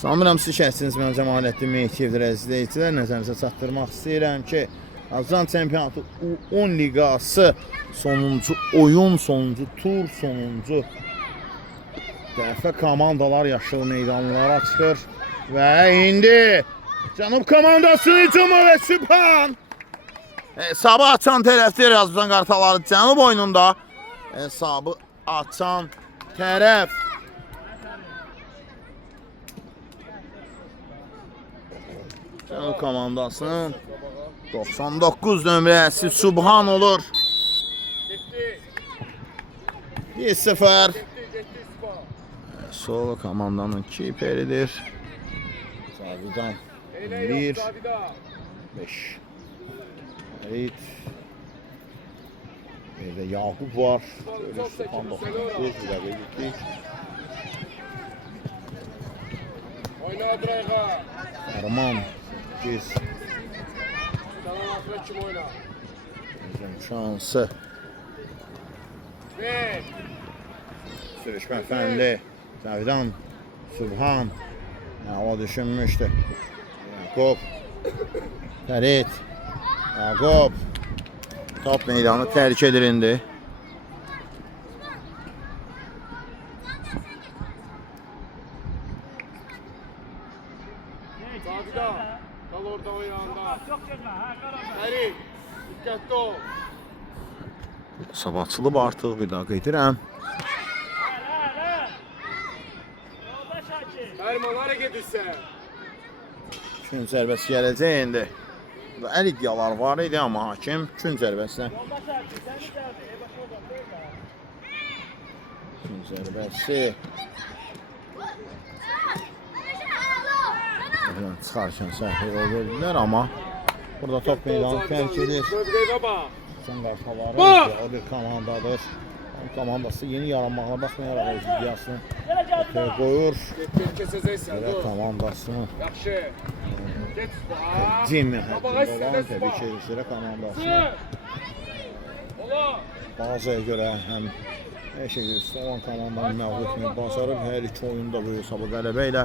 Sanmıram siz şəhsiniz, mən Cəmaləddin Mehkevdir əzizləyicilər. Nəzərinizə çatdırmaq istəyirəm ki, Azərbaycan çempionatı U10 liqası sonuncu oyun, sonuncu tur, sonuncu dəfə komandalar yaşıl meydanlara çıxır. Və indi Cənub komandasının hücumu və Sübhan hesabı açan tərəfdir Azərbaycan Qartalları Cənub oyununda. Hesabı açan tərəf. Cənub komandasının 99 nömrəsi Sübhan olur. 1-0. Sol komandanın kiperidir. Zavidan 1 5. Evet. Bir de Yakup var. Böyle Sübhan 99 ileride gittik. Arman 8. Şansı. Sürüşme efendi. Zavidan Sübhan. O düşünmüştü. Yakup. Ferit. Yakup. Top meydanı terk edildi. Zavida. Kal orada o yanda. Ferit. Dikkatli ol. Sabahçılıb artıq bir daha qeydirəm. Erman hareket etsə. Kün zərbəsi gələcək indi. Əl iddialar var idi, amma hakim kün zərbəsinə. Kün zərbəsi. Çıxarkən səhv edildilər, amma burada top meydanı tərk edir. Azərbaycan Qartalları o bir komandadır. Komandası yeni yaranmağına baxmayaraq öz iddiasını ortaya qoyur. Və komandasını Cemmi həttində olan təbii ki, Erişirə komandasını bazaya görə həm hər şey üstə olan komandanı məğlub etməyi bacarıb. Hər iki oyunda bu hesabı qələbə ilə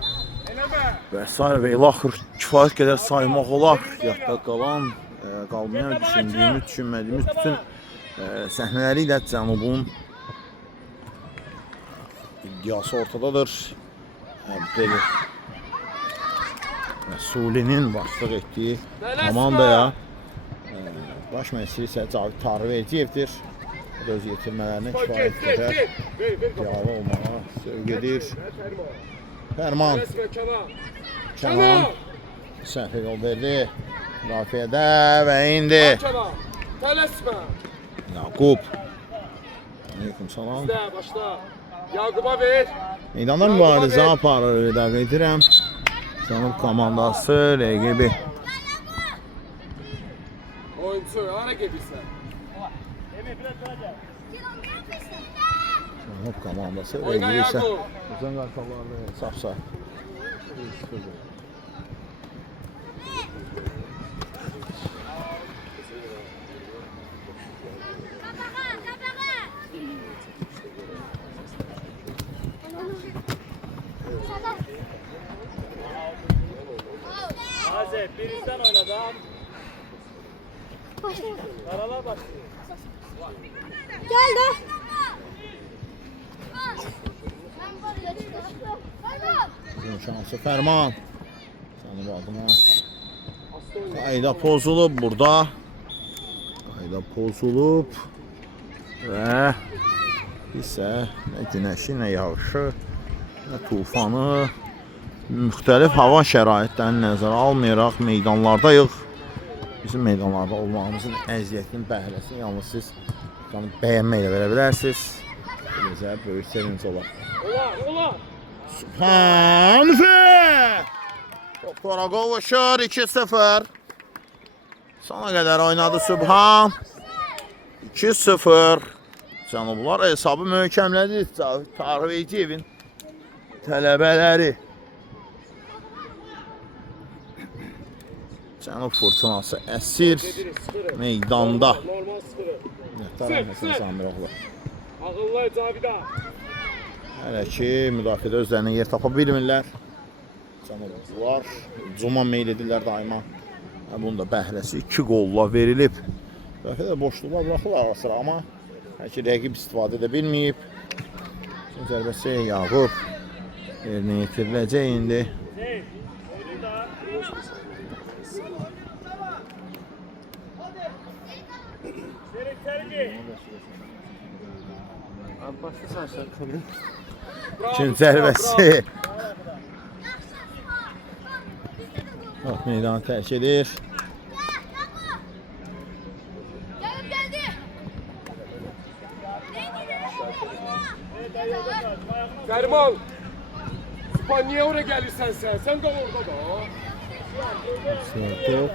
və s. və ilə axır kifayət qədər saymaq olar. Yadda qalan, qalmayan düşündüyümüz, düşünmədiyimiz bütün səhnələri ilə Cənubun iddiası ortadadır. Əbdeli Məsulinin başlıq etdiyi komandaya baş məşqçi isə Cavid Tarıverciyevdir. Öz yetirmələrinə kifayət qədər iddialı olmağa sövq edir. Fərman Kənan səhv yol verdi. Müdafiədə və indi Yakup. Aleyküm salam. Yakuba ver. Meydanda mübarizə aparır, idarə edirəm. Cənub komandası rəqibi. Oyuncu hareket etsə. Cənub komandası rəqibi isə Azərbaycan Qartalları hesabsa. Azep birizden oynadım. Karalar başlıyor. Gel de. Uzun şansı Fərman. Səni adına. Qayda pozulub burada. Qayda pozulub. Və isə nə günəşi, nə yağışı, nə tufanı, müxtəlif hava şəraitlərini nəzərə almayaraq meydanlardayıq. Bizim meydanlarda olmağımızın əziyyətinin bəhrəsini yalnız siz bəyənməklə verə bilərsiniz. Bizə böyük sevinç olar. Sübhan Doktora qovuşur 2-0. Sona qədər oynadı Sübhan. 2-0. Cənublar hesabı möhkəmlədi. Tarıverciyevin tələbələri. Cənub fırtınası əsir meydanda. Ağıllı Zavida. Hələ ki müdafiədə özlərinə yer tapa bilmirlər. Cənablar cuma meyl edirlər daima. Bunun da bəhləsi 2 qolla verilib. Bəlkə də boşluqlar buraxırlar ara sıra, amma bəlkə rəqib istifadə edə bilməyib. Zərbəsi Yaqub yerinə yetiriləcək indi. İkinci zərbəsi. Top meydanı tərk edir. Ferman. Spa niye oraya gelirsen sen? Sen kal orada da. Top.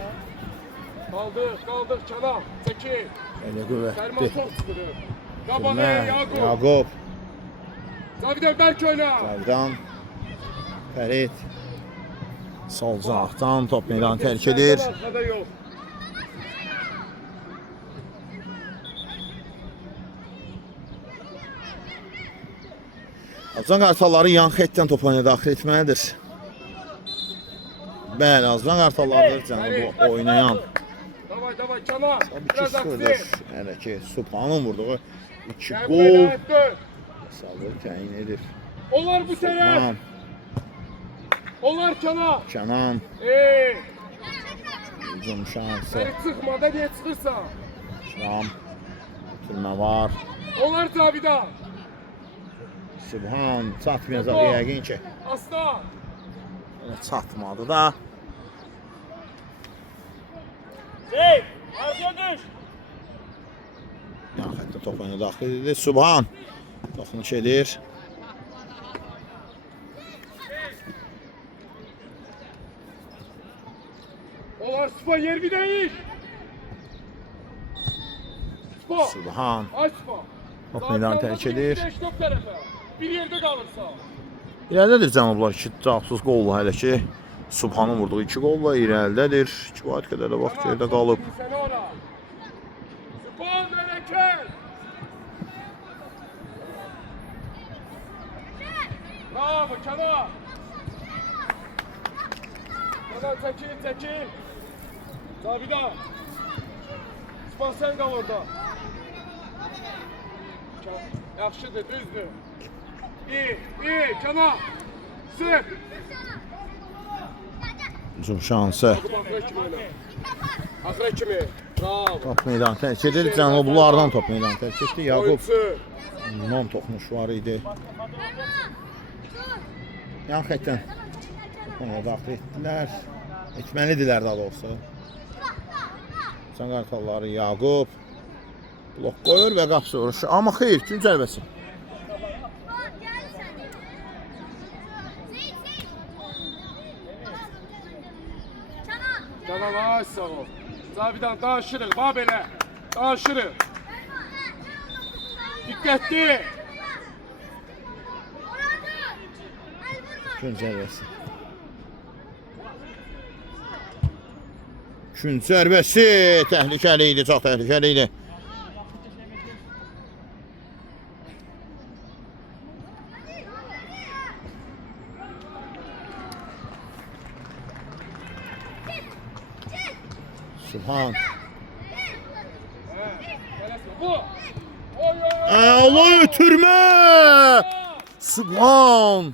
Kaldık Cana. Çeki. Elə Ferman qüvvətli. çok sıkıdır. Kabalı Yakup. Yaqub. Zavidan Berk oyna. Zavdan. Fərid. Sol cahdan top meydanı tərk edir. Arkada yok. Azman qartalları yan xəttdən top oyuna daxil etməlidir. Bəli, azman qartallardır cənab oynayan. Davay Cana. Biraz Sıfırdır. aksi. Hələ ki, Subhanın vurduğu 2 Gel gol buraya, dön. hesabı təyin edir. Onlar bu taraf. Subhan, Onlar Cana. Kənan, hücum şansı, Seni çıkmada niye çıkırsa? Şam, türmə var. Onlar Zavidan. Subhan çatmayacaq yəqin ki. Aslan. Çatmadı da. Arkaya düş. Yan xəttə top oyuna daxil edir. Subhan toxunuş edir. Onlar Spa yer bir değil. Spa. Subhan Aç Spa. top meydanı tərk edir. Top tarafa. Bir yerde kalırsa. İrəlidədir cənablar, 2 cavabsız qolla hələ ki. Subhanın vurduğu 2 qolla irəlidədir. Kifayət qədər də vaxt yerdə qalıb. Sen ora. Spa Meleket. Bravo Kana. Kana çekil. Zavidan. Spa sen kal orada. Yaxşıdır, düzdür. İyi, Kana. Sık. Hücum şansı. Axıra kimi. Bravo. Top meydanı tərk edir. Cənablardan top meydanı tərk etdi. Yaqub Oyuncu. non toxunuş var idi. Yan xəttdən ona daxil etdilər. Etməlidirlər daha doğrusu. Can qartalları Yaqub blok qoyur və qapısı vuruşu. Amma xeyr, gün zərbəsi. Tamam, ay sağ ol. Zavidan danışırıq, bax belə. Danışırıq. Diqqətli. Gün zərbəsi. Gün zərbəsi təhlükəli idi, çox təhlükəli idi. Subhan. Bu. Oy. Əla ötürmə! Subhan.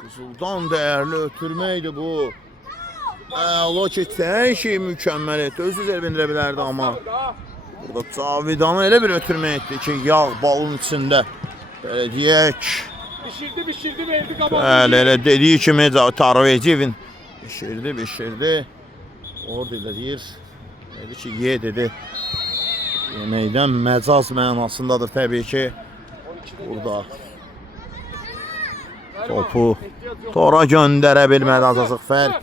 Qızıldan dəyərli ötürmə idi bu. Əla ki, hər şey mükəmməl etdi. Özü zərbəndə bilərdi amma. Burada Cavidan'a elə bir ötürmə etdi ki, yağ balın içində. Belə deyək. Bişirdi verdi qabağı. Bəli, elə dediyi kimi Tarvecevin bişirdi. Orada elə deyir. Dedi ki, ye dedi. Yeməkdən məcaz mənasındadır təbii ki. Burada topu tora göndərə bilmədi Azazıq fərq.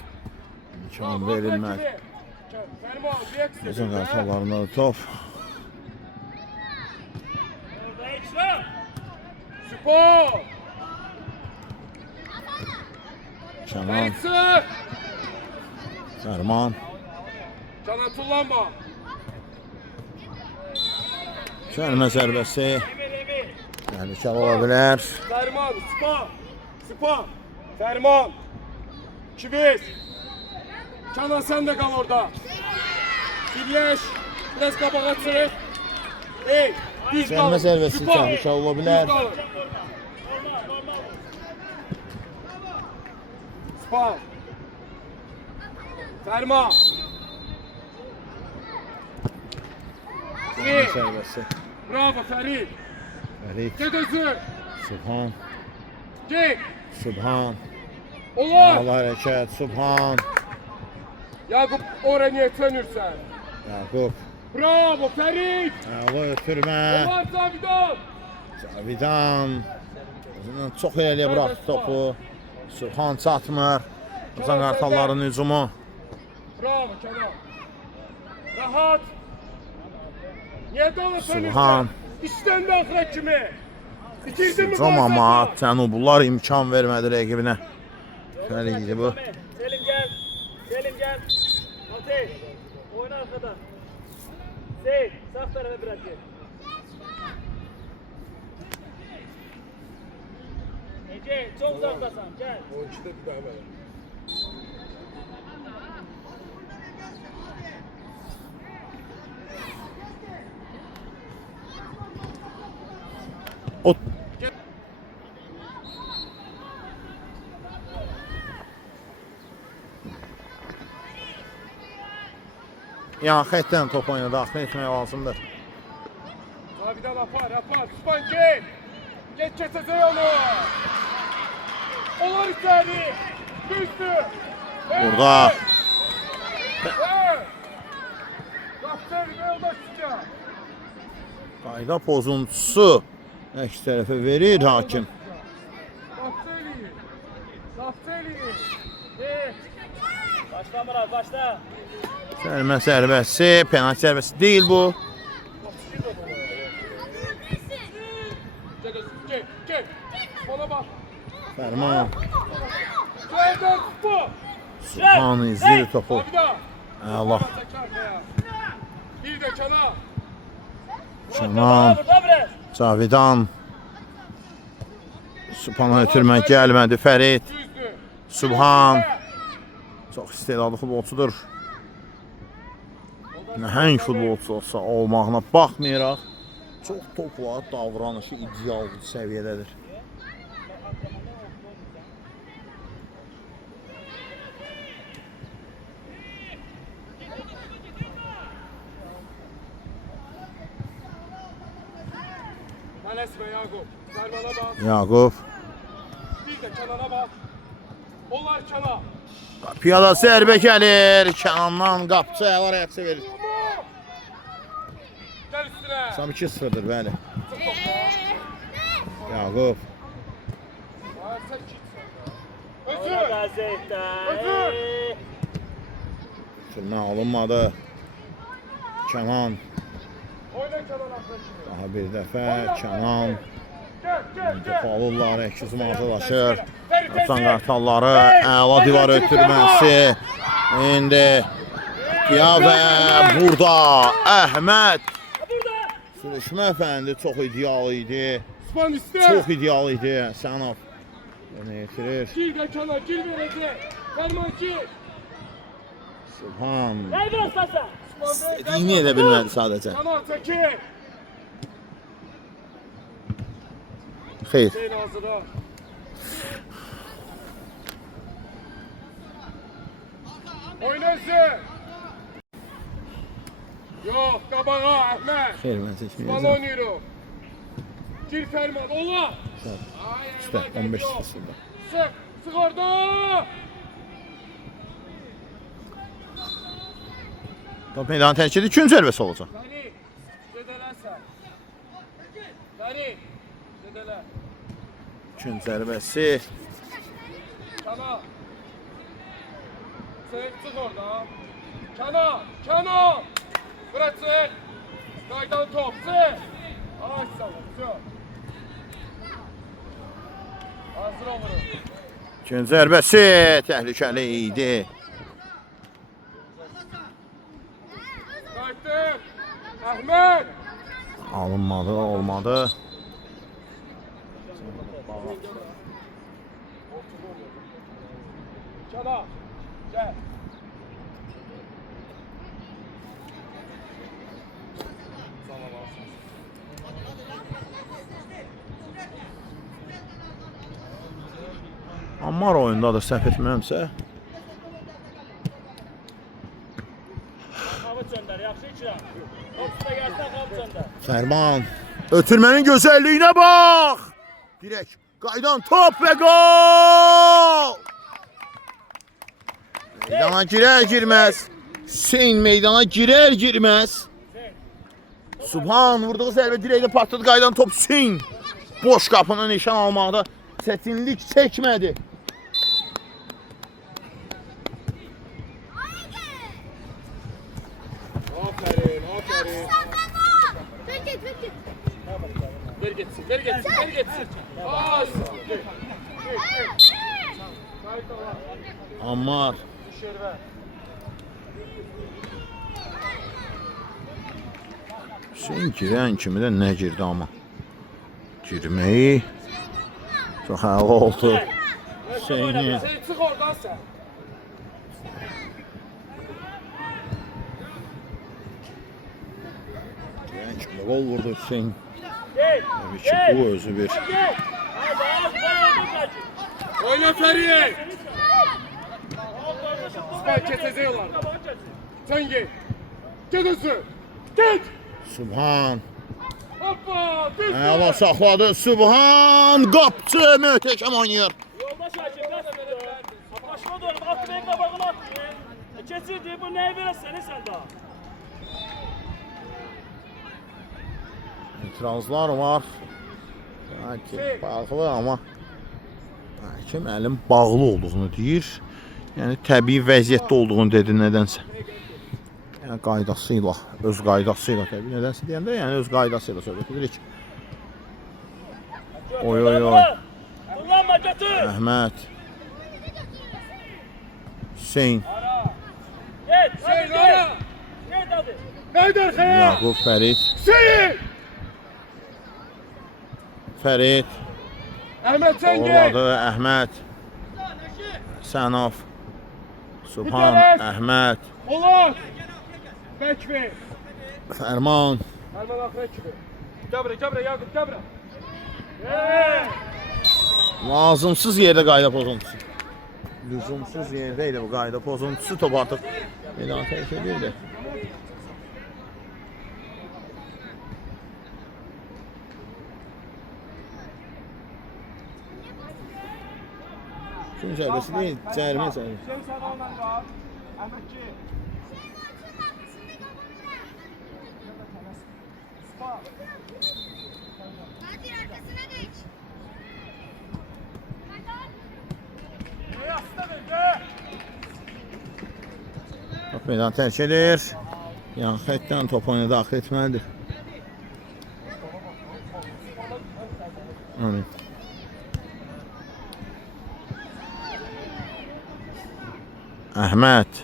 İmkan verilmədi. Bizim qartallarında da top. Spor. Kənan, Fərman. Cana tullanma. Çəlmə zərbəsi. Təhlükəli ola bilər. Ferman, Spa. Ferman. Çiviz. Kenan sen de kal orada. Birleş. Biraz kabağa çık. Ey. Düz kal. Sərmə sərbəsi Süper. çağırış ola bilər. Düz kalın. Süper. Ferma. Sərmə sərbəsi. Bravo Ferit. Fərid, Get özü. Subhan, Git. Subhan. Olur. Allah hərəkət, Subhan. Yakup oraya niyetlenirsen. Yaqub. Bravo Ferit. Əla ötürmə. Olur Zavidan. Cavidan. Özündən çox irəliyə buraxdı topu. Subhan çatmır. Uzan qartalların hücumu. Bravo Kenan. Rahat. Niye dolaşıyorsun? Subhan. İşten de akrak kimi. Bitirdin mi? Hücum amma Cənublular imkan vermədi rəqibinə. Fəridi bu. Selim gel. Selim gel. Ateş. Oyna arkadan. Seyit. Sağ tarafa biraz gel. Ece çok uzaktasın. Gel. O ikide bir daha böyle. O Yəni xəttdən top oyuna daxil etmək lazımdır. Zavidan apar. Süpan gel. Geç keseceği onu. Olur içeri. Düzdü. Burada Kaptan ve yoldaşlıca. qayda pozuntusu əks tərəfə verir hakim. Kapteli. Başla Murat başla. Sərmə sərbəsi, penalti sərbəsi deyil bu. Gel. Ona bak. Fərman. Söyledim bu. Subhan izləyir topu. Zavidan. Əla. Bir de Kenan. Kenan, Burada biraz. Cavidan. Subhana ötürmək gəlmədi. Fərid, Düzdü. Subhan. Çox istedadlı futbolçudur. Nəhəng futbolçu olsa olmağına baxmayaraq, çox topla davranışı ideal səviyyədədir. Malesme Yakup. Ferman'a bak. Yaqub, Bir de Kenan'a bak. Onlar Kenan. piyada zərbə gəlir. Kənandan qapçı əla reaksiya verir. Gel üstüne. Sam 2-0'dır, bəli. Yaqub, Sen git. Oyna Özür. Gazet'ten. Özür. sürmə alınmadı. Kənan, Oyna Kenan arkadaşını. daha bir dəfə Kənan. Gel. Falurlar, əkizm hazırlaşır. Ötən qartalları, əla divar ötürməsi. İndi piyada burada Əhməd. Sürüşmə fəndi çox ideal idi. Osman iste. Çox ideal idi. Sənov yerinə yetirir. Gir de Kenan. Gir verecek. Ferman gir. Subhan Gel biraz pasa. istədiyini edə bilmədi sadəcə. Kenan çekil. Xeyr. Şeyin ağzına. Oyna özür. Yok kabağa Ahmet. Xeyr, mən Osman seçməyəcəm. oynuyorum. Gir Ferman. Ola. İşte 15-0'da. Sık orada. Top meydanı tərk edir. 2-cü zərbəsi olacaq. Gani. Dedeler sen. Gani. Dedeler. 2-cü zərbəsi. Kenan. Sık orada. Kenan. Bırak sık. Kaydan top. Sık. Ağaç salın. Sık. Hazır olurum. 2-cü zərbəsi təhlükəli idi. Kaydım. Ahmet. Alınmadı, olmadı. Çana. Gel. Ammar oyundadır səhv etmirəmsə. Qavut göndər, yaxşı içirəm. Topsuzda gəlsən qavut göndər. Fərman. Ötürmənin gözəlliyinə bax. Dirək qaydan top və gol. Meydana girər-girməz. Hüseyn meydana girər-girməz. Subhan vurduğu zərbə dirəkdə patladı, qaydan top Hüseyn. Boş qapını nişan almaqda çətinlik çəkmədi. Aferin, aferin. Ver git, ver git. Ver geçsin, ver geçsin, ver geçsin. As. Ammar. Hüseyn girən kimi də nə girdi amma. Girməyi çox əla oldu. Hüseynin. Sen çık oradan sen. Girən kimi gol vurdu Hüseyn. Gel. Təbii ki, bu özü bir Gel. Hadi az dayandı kaçın. Oyna Ferit. Süper keseceğiyorlar. Sen git. Git üstü. Git. Subhan. Hoppa. Düz. Əla saxladı Subhan. Qapçı möhtəşəm oynayır. Yoldaş Hakim kaç. Başına doğru attı benim kabağını attı. Kesildi bu neyi verirsen sen daha. İtirazlar var. Hakim bağlı amma hakim əlin bağlı olduğunu deyir. Yəni təbii vəziyyətdə olduğunu dedi nədənsə. Yəni qaydasıyla, öz qaydasıyla təbii nədənsə deyəndə, yəni öz qaydasıyla söhbət edirik. Oy oy oy. Kullanma götür. Əhməd. Hüseyn. Gel. Hüseyin Hadi ara. gel. Gel hadi. Haydi arkaya. Yaqub Fərid. Hüseyin. Fərid. Ahmet sen git. Oğladı Əhməd. Sənov. Subhan. Əhməd. Olur. Bekme. Fərman. Hemen arkaya çıkıyor. Gel buraya Yakup gel buraya. Lazımsız yerdə qayda pozuntusu. Lüzumsuz yerdə idi bu qayda pozuntusu. Top artıq meydanı tərk edirdi. Kim zərbəsi deyil, cərimə zərbəsi. Sen sana ondan var. Ahmetçi. Hadi arkasına geç. Top meydanı tərk edir. Yan xətdən top oyuna daxil etməlidir. Amin. Əhməd.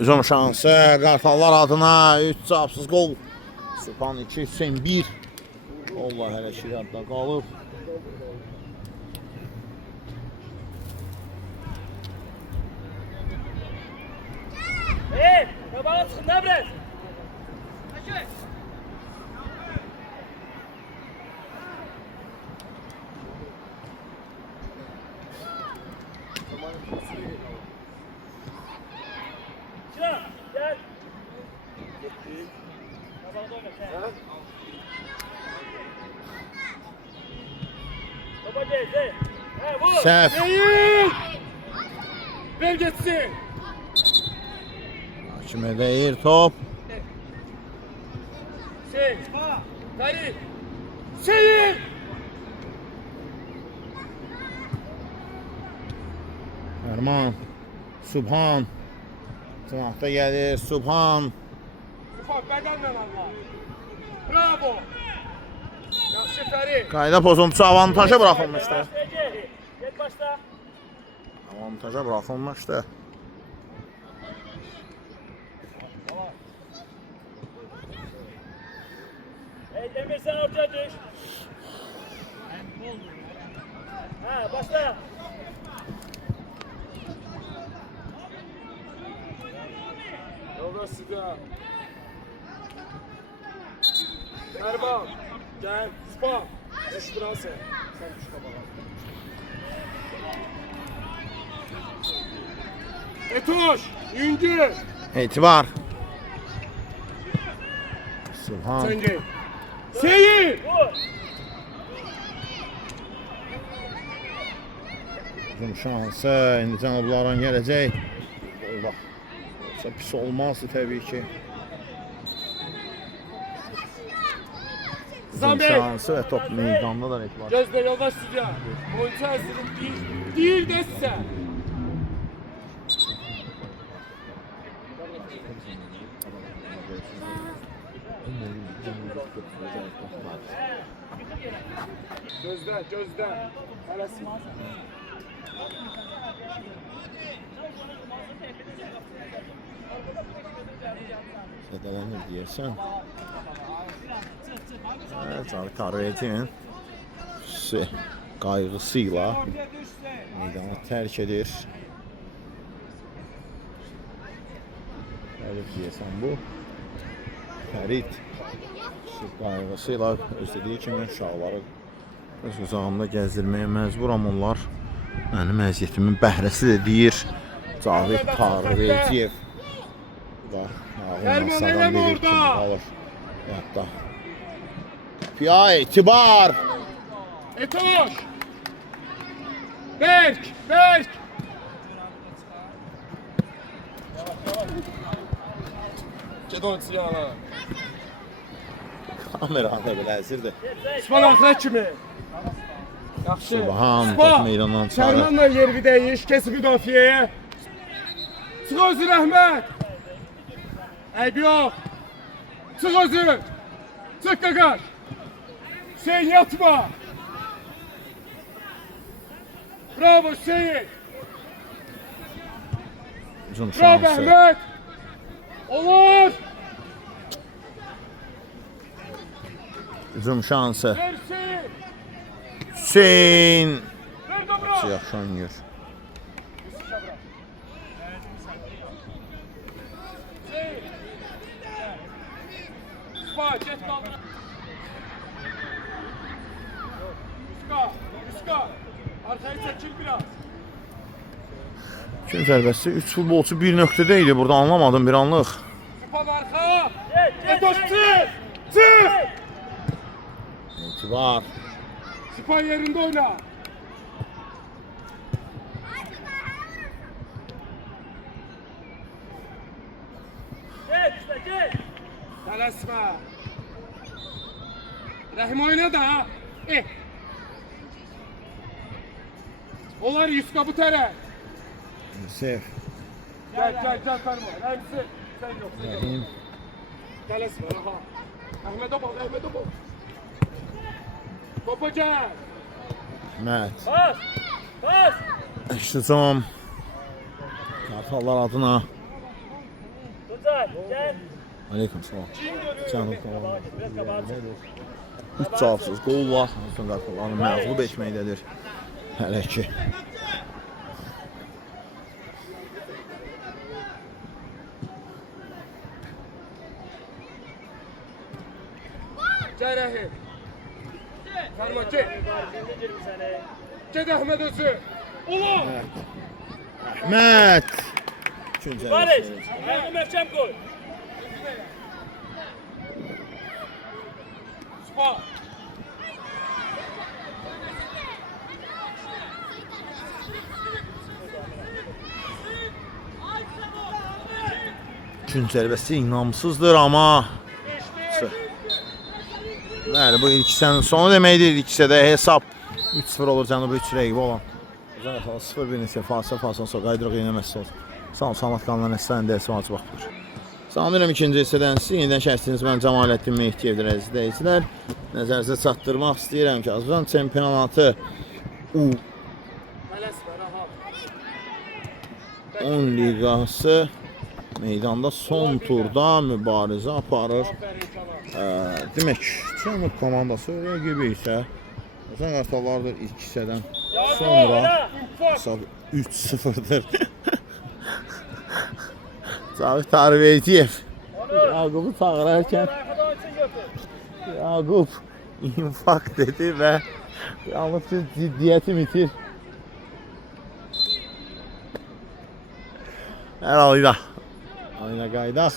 Hücum şansı Qartallar adına 3 cavabsız gol. Subhan 2, Hüseyn 1. Allah hələ şiradda qalıb. Hey, kabağa çıkın ne bre? Çıra, gel. Kabağda oyna sen. Baba gel, gel. He, vur. Səhv. Değil. Ver geçsin. Hakimə deyir top. Hüseyin. Ferit. Hüseyin. Fərman. Subhan. Sınaqda gəlir Subhan. Ufak bedenle Allah. Bravo. Yaxşı Ferit. Qayda pozuntusu avantaja buraxılmışdı. Gel başla. Avantaja buraxılmışdı. Emir sen ortaya düş. Başla. Yoldaş Sıdığa. Erban. Gel. Spa. Düş biraz sen. Sen düş kabağa. Etoş. Yüngü. Etibar. Subhan. Sen gel. Seyir. Vur. Uzun şansı. İndi cənablardan gələcək. Bax. Pis olmazdı təbii ki. Uzun Zambek. şansı və top meydanda da Etibar. Gözde yoldaş Sıdığa. Oyuncu hazırım değil desse. Gözde. Arası. Sədələnir deyəsən. Evet, Tarvetin qayğısıyla meydanı tərk edir. Fərid deyəsən bu. Fərid qayğısıyla öz dediyi kimi uşaqları öz uzağımda gəzdirməyə məcburam onlar. Mənim əziyyətimin bəhrəsi de deyir Cavit Tarvetiyev. Erman eleme orada. Hatta. Ya Etibar. Etoş. Berk. Gedon siyana. Kamerada belə əsirdir. İsmail Akra kimi. Yaxşı. Subhan Spa. top meydandan çıxarır. Şərmanla yer değiş, kesip müdafiəyə. Çıx özü Rəhmət. Eyb yox. Çıx özü. Çıx qaqaş. Hüseyin yatma. Bravo Hüseyin. Uzun Bravo şansı. Əhməd. Olur. Uzun şansı. Ver Hüseyin. Hüseyin. Ver dobra. Yaxşı oynayır. Spa, get kaldır. Üska. Arkaya çekil biraz. Gün zərbəsi 3 futbolçu bir nöqtədə idi. Burada anlamadım bir anlıq. Spa arka. Etoş çık. Etibar. Spa yerinde oyna. Gel. Tələsmə. Rəhim oyna da. Onlar Yuska bu tərəf. Yusuf. Gel tanıma. Rəhimsi. Sen yok. Rəhim. Tələsmə. Aha. Əhmədə bak. Topa gel. Məhət. Bas. Əşricam. Kartallar adına. Tuncay gel. Aleyküm salam. Canım salam. Biraz kabahat. 3 cavabsız qol var. Bütün qartallarını məğlub etməkdədir. Hələ ki. Gel Rəhim. Tanıma gel. Gel Əhməd özü. Ulan. Əhməd. Üçüncü Barış. Ayağını möhkəm koy. Spa. Gün zərbəsi inamsızdır amma bəli, bu ilk hissənin sonu deməkdir. İlk hissədə hesab 3-0 olur Cənubi 3 rəqibi olan. 0-1 neçə fasil sonra qaydırıq yenəməsi olsun. Sağ olun, salamat qalanlar nəsələn dərsi maçı baxdır. Salamlayıram ikinci hissədən sizi. Yenidən şəhsiniz mən Cəmaləddin Mehdiyevdir əziz izləyicilər. Nəzərinizə çatdırmaq istəyirəm ki, Azərbaycan çempionatı Tələsmə. Rahat. 10 liqası meydanda son turda mübarizə aparır. Aferin Kənan. Demək, Cənub komandası rəqibi isə Azərbaycan qartallardır ilk hissədən Sonra hesab 3-0'dır. Cavit Tarveciyev Yaqubu çağırarkən Arkada oyuncu götür. Yaqub infak dedi və yalnız ciddiyyəti bitir. Hər halıyla oyuna qaydaq.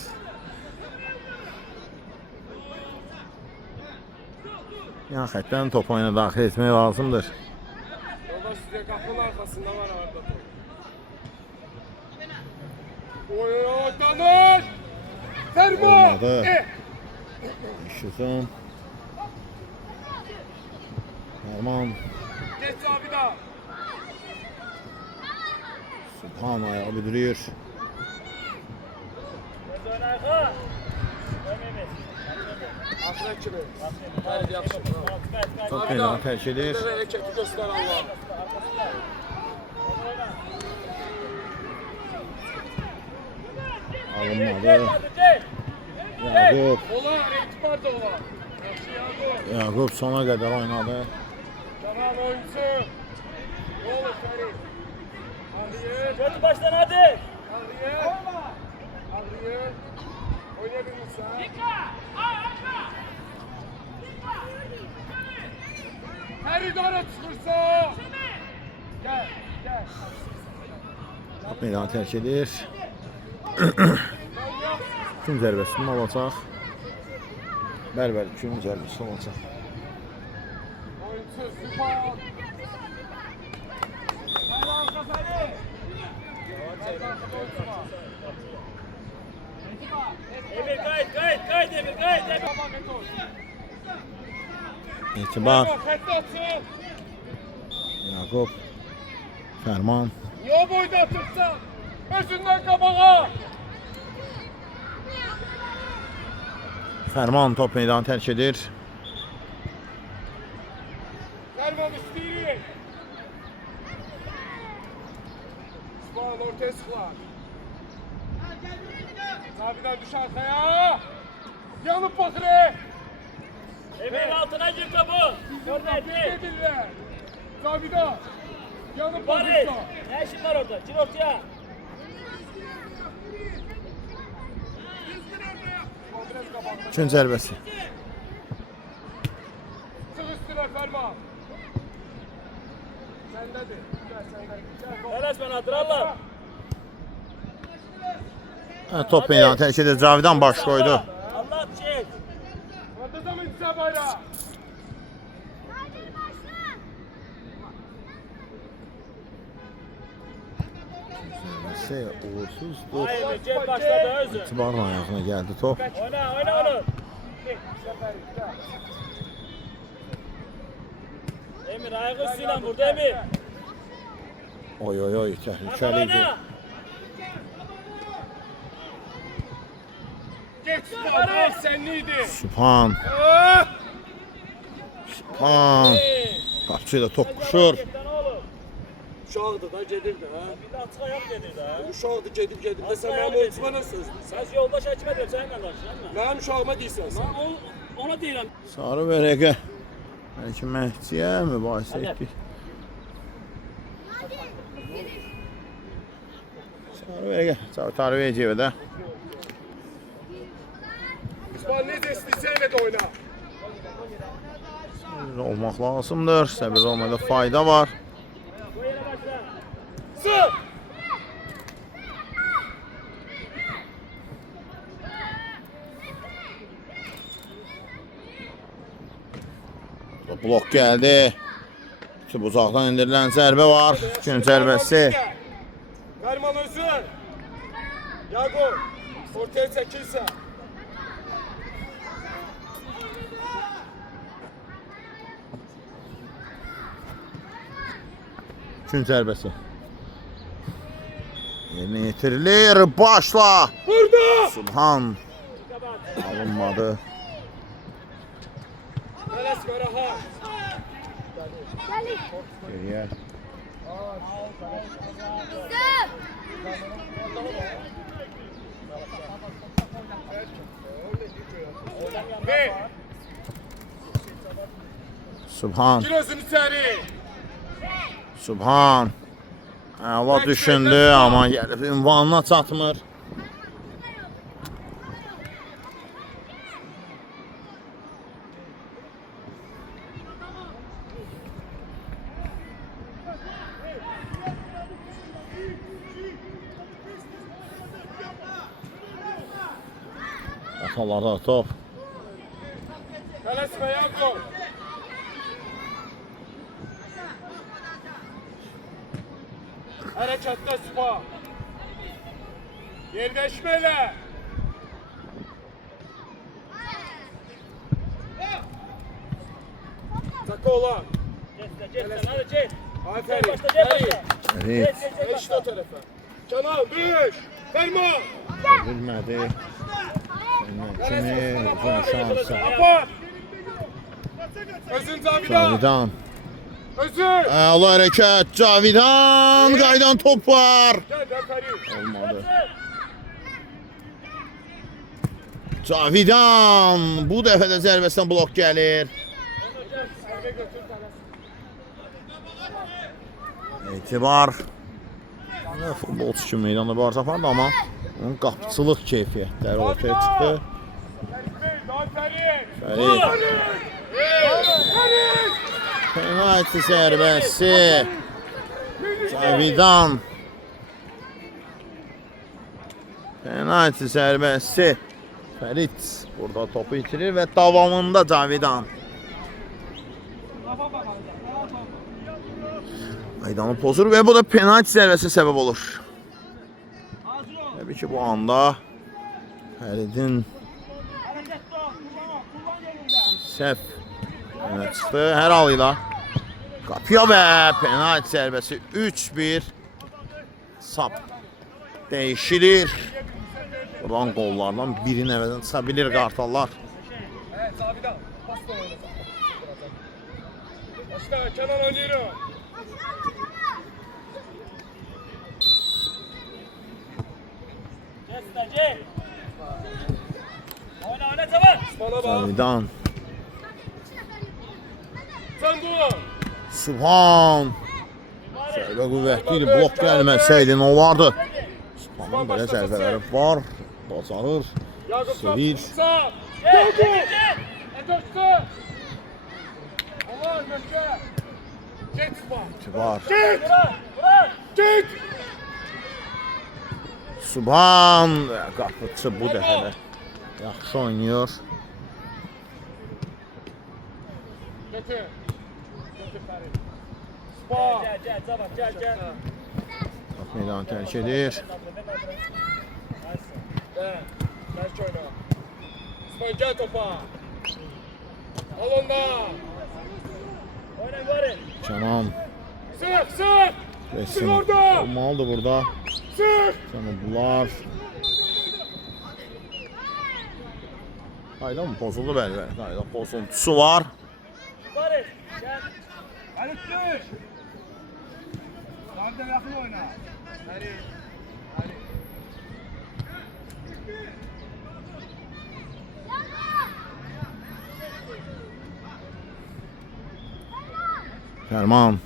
Yan xəttdən top oyuna daxil etmək lazımdır. Yoldaş size kapının arkasında var orada. Oy Danır! Fermo! Olmadı. Şutun. Erman. Geç Zabida. Subhan ayağı bildiriyor. Ön arka. Ön Emir. Akrep kimi? Hayır yapsın. Top meydanı tərk edir. Bir hareketi göster Allah. Alınmadı. Yaqub. Ola, etibar da ola. Yaxşı Yakup. Yaqub sona qədər oynadı. Tamam oyuncu. Ne olur Ferit. Ağrıyır. Götür baştan hadi. Ağrıyır. Ağrıyır. Oynayabilir misin? Ferit ara çıkırsa. Gel, gel. Top meydanı tərk edir. Kim zərbəsini alacaq? Bəli, kim zərbəsi olacaq? Oyuncu süper. Emir kayıt kayıt kayıt Emir kayıt Emir. İtibar. Xətti açın. Yaqub. Fərman. Niye o boyda atırsan? Özünden kabağa. Fərman top meydanı tərk edir. Vermem istəyir. Sübhan ortaya sıklar. Zabiden düş arkaya. Yanıp bakır. Emir'in altına gir topu. Kornet değil. Yedirler. Zabiden. Yanıp Barış. bakırsa. Ne işin var orada? Gir ortaya. Kim zərbəsi? Çık üstüne Ferman. Sendedir. Gel sendedir. Gel. Enes ben adır Allah. Top meydanı tərk edir. Cavidan baş qoydu. Allah çek. Orada zaman ise bayrağı. Zərbəsi uğursuzdur. Hayır Cem başladı özü. İtibarın ayağına gəldi top. Oyna oyna onu. Emir ayağı üstüyle burada Emir. Oy, təhlükəli idi. Oyna. Geç Sübhan. Senliydi. Subhan. Subhan. Qapçı ilə top quşur. Uşaqdı da gedirdi ha. Bir de açığa yap dedi de. Uşaqdı gedib də sən mənim oyuncuma nə söz deyirsən? Sen yoldaş həkimə deyim seninle karşılanma. Mənim uşağıma deyirsən sən. Ona deyirəm. Sarı vərəqə. Bəlkə Məhdiyə mübahisə etdik. Sarı vərəqə. Çavtarı verəcək də. Sübhan necə istəyirsə elə də oyna. Səbirli olmaq lazımdır. Səbirli olmada fayda var. Bu yere başla. Sır! Blok gəldi. İki buzaqdan indirilən zərbə var. Gün zərbəsi. Ferman özü. Yakup. Ortaya çəkilsə. Gün zərbəsi. Yerinə yetirilir. Başla. Burada! Subhan. Alınmadı. Enes və rahat. Geriyə. Hey! Subhan. Gir özünü içeri. Subhan. Əla düşündü, amma gəlib ünvanına çatmır. Atalarda top. Tələsmə Yakov. Hərəkətdə Spa. Yerləşmələ. Zakola. Get, hadi get. Aferin. Başla, get başla. Evet. Eşit o tarafa. Kenan düş. Ferman. Bilmədi. Kimi uzun şansı. Kapat. Özün Cavidan. Cavidan. Özün. Əla hərəkət. Cavidan. Qaydan top var. Gel Zaferin. Olmadı. Cavidan. Bu dəfə də zərbəsindən blok gəlir. Etibar. Futbolçu kimi meydanda barış apardı, amma onun qapıçılıq keyfiyyətləri ortaya çıxdı. Fərid. Penalti zərbəsi. Cavidan. Penalti zərbəsi. Fərid burada topu itirir və davamında Cavidan. Meydanı pozur və bu da penalti zərbəsi səbəb olur. Təbii ki, bu anda Fəridin səhv önə çıxdı. Hər halıyla qapıya və penalti zərbəsi 3-1 sap dəyişilir. Buradan qollardan birini əvəzdən çıxa bilir Qartallar. Evet Cavidan. Pas da oynasın. Başla Kenan oynuyor. Get. Oyna tamam. Bana bak. Cavidan. Sen bu. Subhan. Zərbə qüvvətli idi. Blok gəlməsəydi nə olardı? Subhanın belə zərbələri var. Bacarır. Yakup Sevil. Sağ. Get. Etoştu. Aman Möşke. Get Spa. Var. Git. Bırak. Git. Subhan. Qapıçı bu dəfə də yaxşı oynayır. Getir. Getir Ferit. Spa. Gel. Top meydanı tərk edir. Evet. Ters oyna. Spa gel topa. Al ondan. Oyna yukarı. Canan. Sık. Resim orada. olmalıdır burada. Sık. Canıblar. Qayda mı pozuldu bəli. Qayda pozuntusu var. Yukarı. Gel. Halit düş. Daha bir de yakın oyna. Halit. Fərman.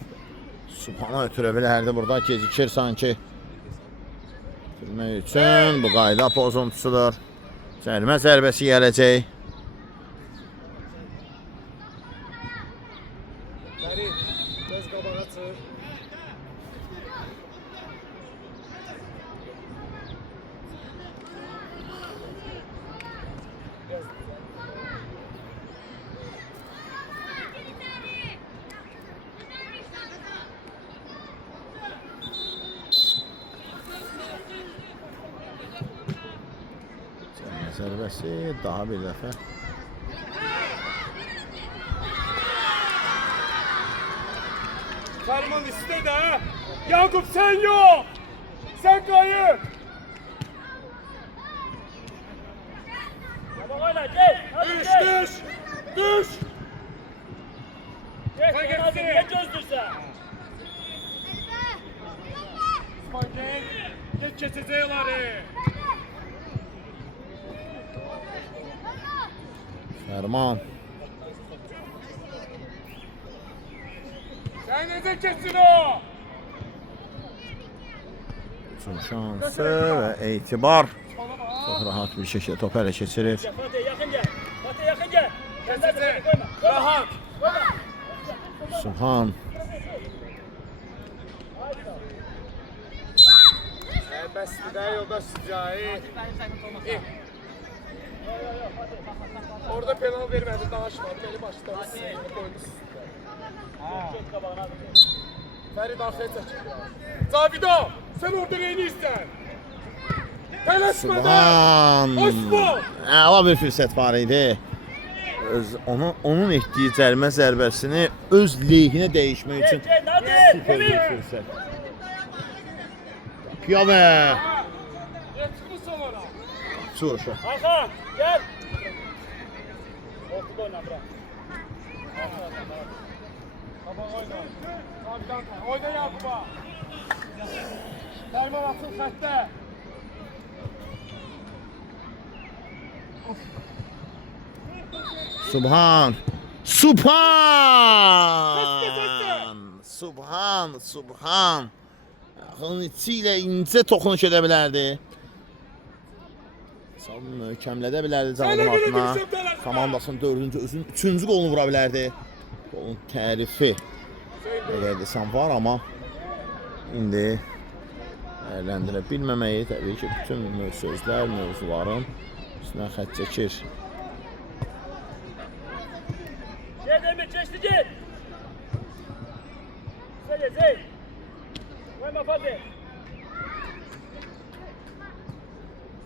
Subhana ötürə bilərdi burada gecikir sanki. Bitirmək üçün bu qayda pozuntusudur. Cərimə zərbəsi gələcək. Halit. Göz qabağa çıx. Cərimə zərbəsi daha bir dəfə. Ferman iste de. Yakup sen yok. Sen kayıp. Tamam oyna gel. Hadi Düş gel. düş. Düş. Gel. Hadi Gel abi gitsin. niye çözdürsen? Spagen. Geç keseceğileri. Fərman. Denize kesin o. Hücum şansı və etibar. Bana bak. Çox rahat bir şəkildə top ələ keçirir. Fatih yakın gel. Fatih yakın gel. Kesin. Rahat. Subhan. Bes bir daha yolda sıcağı. Orada penal vermedi, danışmadı. Beni başladı. Ferid arkaya çekildi. Zavido, sen orada neyini isten? Tələsmədən. Subhan. Osman. Əla bir fürsət var idi. Onun etdiyi cərimə zərbəsini öz lehinə dəyişmək üçün super bir fürsət. Piyave. Yetkin sonra. Vuruşu. Hakan gel. Ortada oyna bırak. Baba oyna. Zavidan oyna Yakuba. Derman atın xəttə. Subhan. Subhan. Yaxın içi ilə incə toxunuş edə bilərdi. Sal möhkəmlədə bilərdi Cavadın altına. Komandasının 4-cü, özünün 3-cü qolunu vura bilərdi. Qolun tərifi elə desəm var, amma indi dəyərləndirə bilməməyi təbii ki, bütün sözlər, mövzuların üstünə xətt çəkir. Gel Demir geçti gel. Söyle Zeyn. Koyma Fatih.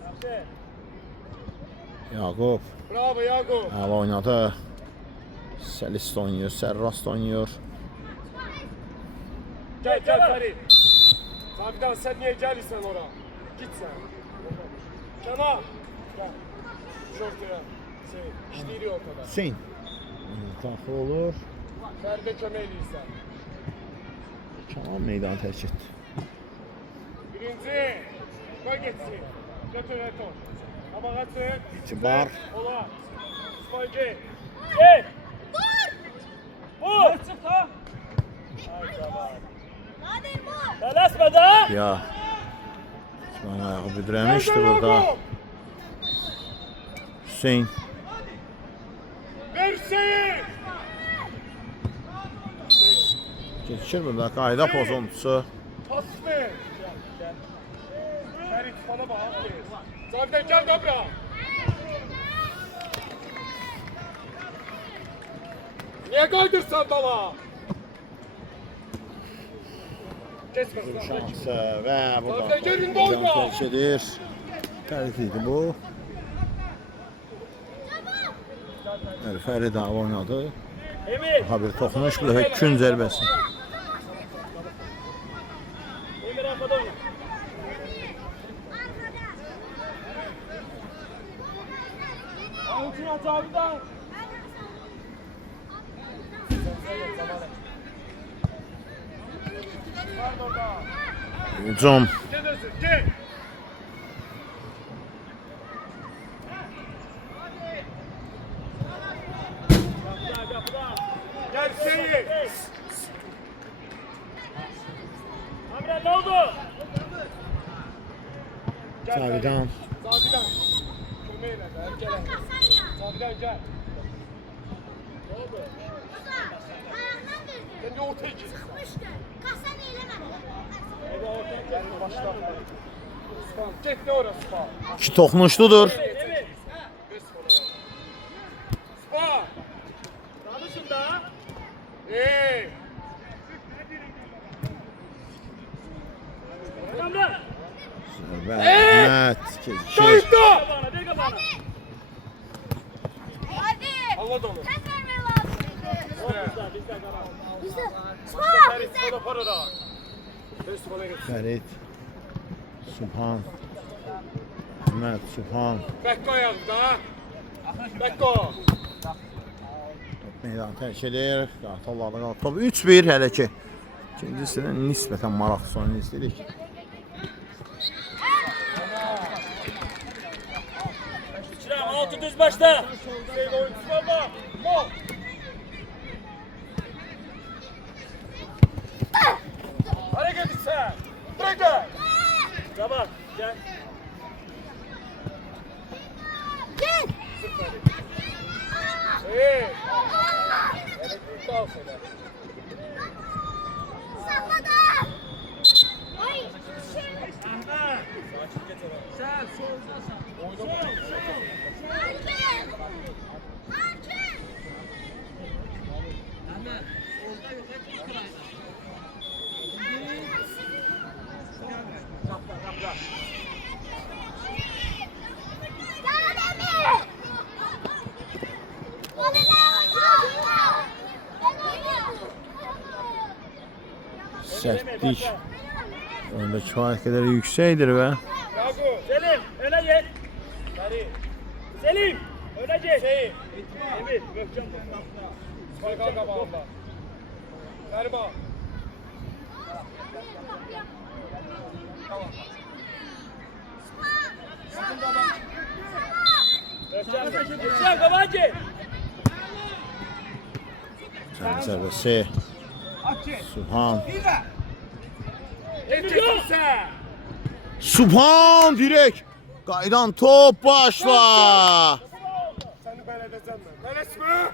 Aferin. Yaqub Bravo Yakup. əla oynadı. Səlist oynayır, sərrast oynayır. Gel Ferid. Zavidan sen niye gelirsen ora? Git sen. Kemal. Gel. Şortaya. İşleri ortada. Hüseyin. Daxil olur. Feride kömekliysen. Kemal meydanı tərk etdi. Birinci. Koy geçsin. Götür Eto. Ama kaçın. İtibar. Ola. Sporcu. Gel. Vur. Çık ha. Nadir vur. Telaşma da. Ya. Osman ayağı büdrəmişdi burada. Hüseyin. Ver Hüseyin. Geçir burada qayda pozuntusu. Pas ver. Ferit bana bak. Zavidan gel dobra. Niye kaydırsan dala? Kesme. Şansı və burada Zavidan yerində oyna. meydanı tərk edir. Tərk idi bu. Fərid abi oynadı. Emir. Daha bir toxunuş, bu dəfə kün zərbəsi. Emir arkada oyna. Altına Cavidan. Hücum. Gel. Gel Hüseyin. Amra ne oldu? Gel Zavidan. Zavidan. Kömeğine ver. Gel. Zavidan gel. Ne oldu? Ayağından verdi. Sen de ortaya gir. Sıkmıştı. Kasan eylemedi. Hadi ortaya gel. Başla. Osman. Git de orası Osman. İki toxunuşludur. Emir. Osman. Danışın da. Hey. Amra. Və Əhməd keçir. Dayıda. Bana bir kafana. Hadi. Allah onu. Sen vermeye lazım. Bizden karar. Bizde. Spor. Ferit Bizde. bana para da. Ben Osman'a geç. Fərid. Subhan. Əhməd, Subhan. Bekko ayakta. Bekko. Top meydanı tərk edir. Qartallarda qalıb. Top 3-1 hələ ki. İkincisini nisbətən maraqlı son izləyirik. Çıram altı düz başla. Hüseyin oyuncusu var mı? Mo. Sertlik oyunda kifayət qədər yüksəkdir və Yakup. Selim, öne gel. Sarı. Selim, öne gel. Emir, Gökcan. İsmail kanka bağında. Ferma. Gökcan, Kabancı. zərbəsi Subhan. Emir kimse. Subhan direkt qaydan top başla. Seni ben edeceğim ben. Ben esme.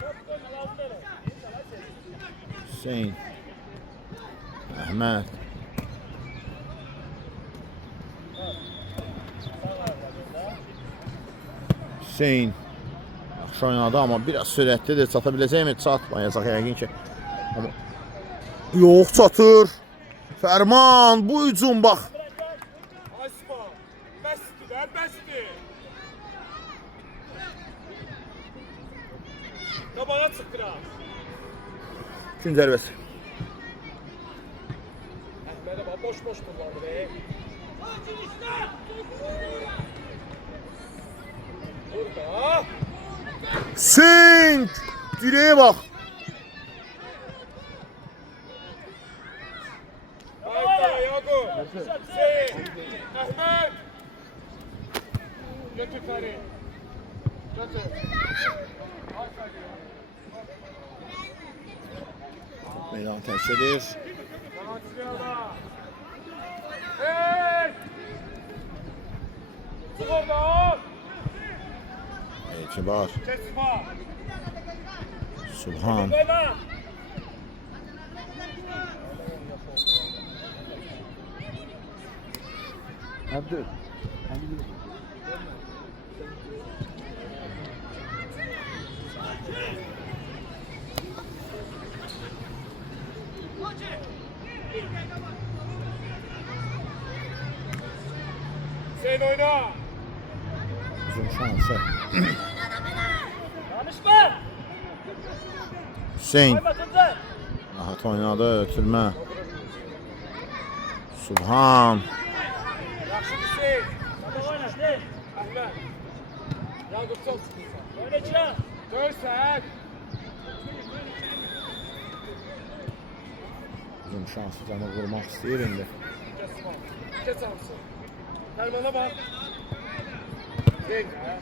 Hüseyin. Əhməd. Hüseyin. Yaxşı oynadı amma biraz sürətlidir. Çata biləcəkmi? Çatmayacaq yəqin ki. Amma yox çatır. Fərman bu hücum bax. Asma. Besti de besti. Kabağa çıktı ha. Gün zərbəsi. Merhaba boş boş kullandı be. Burada. Hüseyin. Direğe bak. Haydi Yakup. Hüseyin. Ahmet. Götür Feri. Götür. Meydan tərk edir. Hey! Çık oradan! Etibar. Kesma! Subhan. Koyma. Abdül. Hüseyin oyna! Uzun şansı. Danışma. Hüseyin. Koyma Tuncay. Rahat oynadı. Ötürmə. Subhan. Yaxşı Hüseyin! Hadi oyna. De. Ahmet! Yakup çok sıkıntı. Oyna Cihan. Dönsen! Uzun şansı canı vurmaq istəyir indi. Kesma! Kes alsın. Ferman'a bak. Değil ha?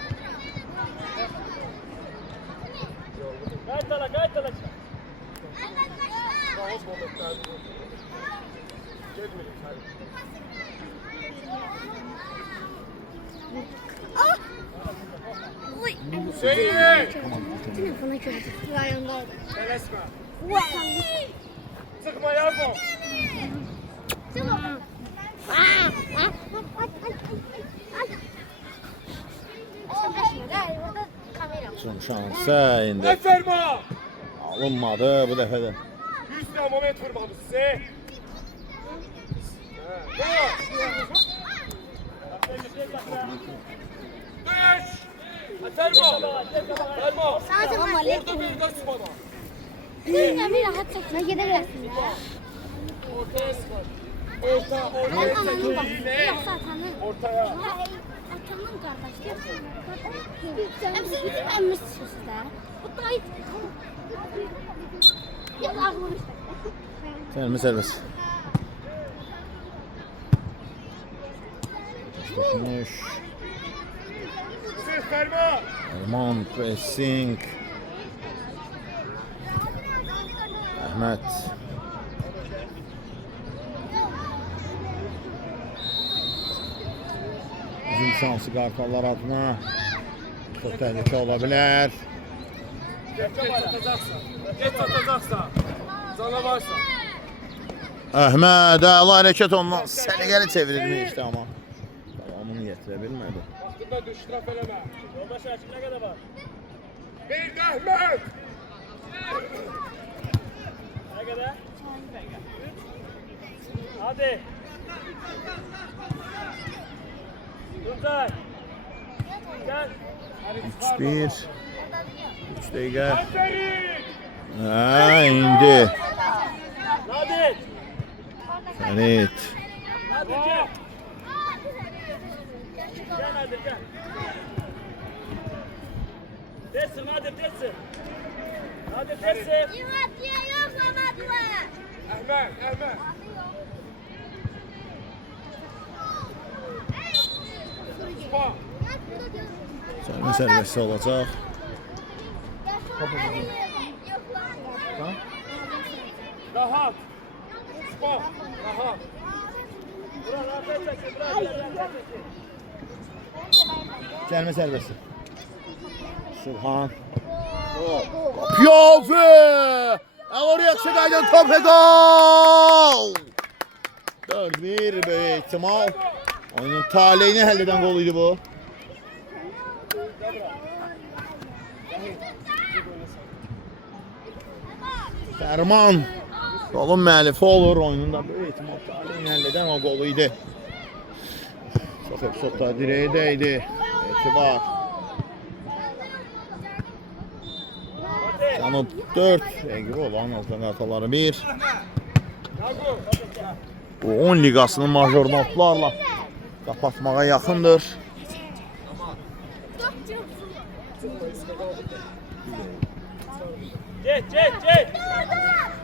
Kayıt ala, kayıt ala. Ağız balıklar. Gelmeyin hadi. Uy. Hüseyin! Telefona gördüm. Rayondaydı. Sen esme. Uy. Sıkma Yakup! Tamam. Uzun şansı indi. Ne ferma! Alınmadı bu dəfə də. 100 lira moment vurmadı size. Düş! Ferma! Ferma! Selam aleyküm. Orada bir de sıkmadan. Yine bir rahat çekme gidebilirsin ya. Ortaya sıkma. Ortaya Atanın bak. çekiyle. Yoksa atanın. Ortaya. Atanın kardeşler. Hepsi bizim emmimiz sizler. Bu da hiç. Yok ağlamış. Sərmi sərbəst. Tutmuş. Sık ferma! Erman pressing. Əhməd. Uzun şansı qartallar adına. Çox təhlükə ola bilər. Geç atacaksan. Geç atacaksan. Canavarsan. Əhməd əla hərəkət ondan səliqəli çevrilmişdi amma davamını yetirə bilmədi. Vaxtında düş, şiraf eləmə. Yoldaş Hakim ne kadar var? Bir de Ahmet! Ne kadar? Hadi. Tuncay. Gel. 3-1. 3 dəqiqə. Aferin! Hə, indi. Nadir. Fərid. Nadir gel. Gel Nadir gel. Desin Nadir desin. Nadir desin. Əhməd, Əhməd. Spa. Cərimə sərbəsti olacaq. Rahat. Spa. Rahat. Bırak rahat çekin. Bırak rahat çekin. Cərimə sərbəsti. Subhan. Piyavi! Oraya çıkaydı topu gol! 4-1 böyük ihtimal. Oyunun taleyini həll edən qol idi bu. Fərman golun müəllifi olur. Oyunun da böyük ihtimal taleyini həll edən o qolu idi. Çox epizodda direğe dəydi. Etibar. Canıb 4. Əqri olan altdan qartaları 1. Bu 10 liqasının major notlarla kapatmağa yaxındır. Get.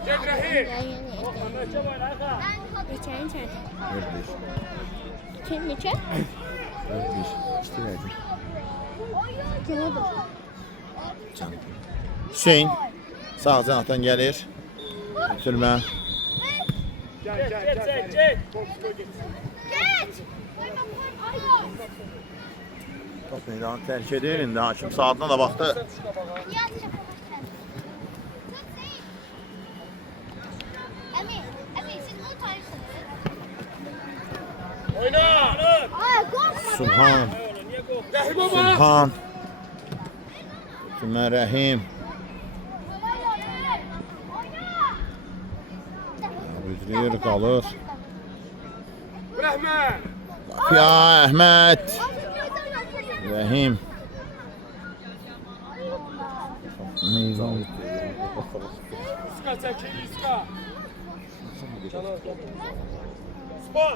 Get Rəhim. Neçe var arka? Geçen içeride. 4-1. Kim neçe? 4-1. İşte Kim oldu? Canım. Hüseyin sağ canatdan gəlir. Bitirmə. Get. Geç! Top meydanı tərk edir. İndi hakim saatına da baxdı. Emin siz onu tanırsınız. Oyna. Ay korkma. Subhan. Rəhim baba. Subhan. Bitirmə Rəhim. Büdrüyür qalır. Rəhmət. Ya Əhməd. Rəhim. Meydan. İska çəkil, İska. Spa.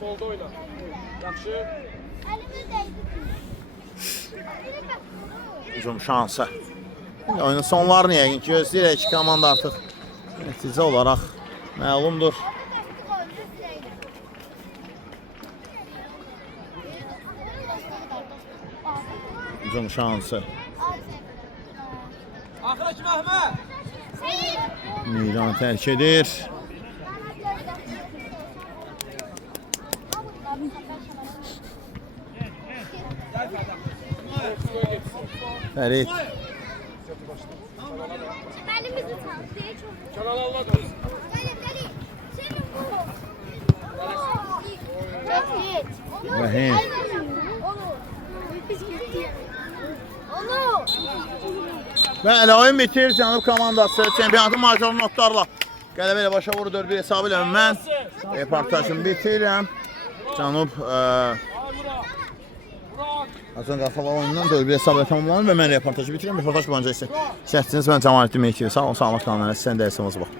Solda oyna. Yaxşı. Hücum şansı. Oyunun sonlarını yəqin ki gözləyirək ki komanda artıq nəticə olaraq məlumdur. Hücum şansı. Arkadaşım Ahmet. Meydanı tərk edir. Fərid. Elimizi tanıtıyor çok. Kenan Almadı. Gelin. Senin bu. Geç. Rəhim. Onu. Biz gitti. Onu. Bəli, oyun bitir. Cənub komandası çempionatın major notlarla qələbə ilə başa vurur 4-1 hesabı ilə. Mən reportajımı bitirirəm. Cənub Azən Qafalar oyunundan 4-1 hesabı ilə tamamlanır və mən reportajı bitirirəm. Reportaj boyunca isə şərtiniz mən Cəmaləddin Meykivi. Sağ olun, sağlıqla. Sizən də əsəmiz bax.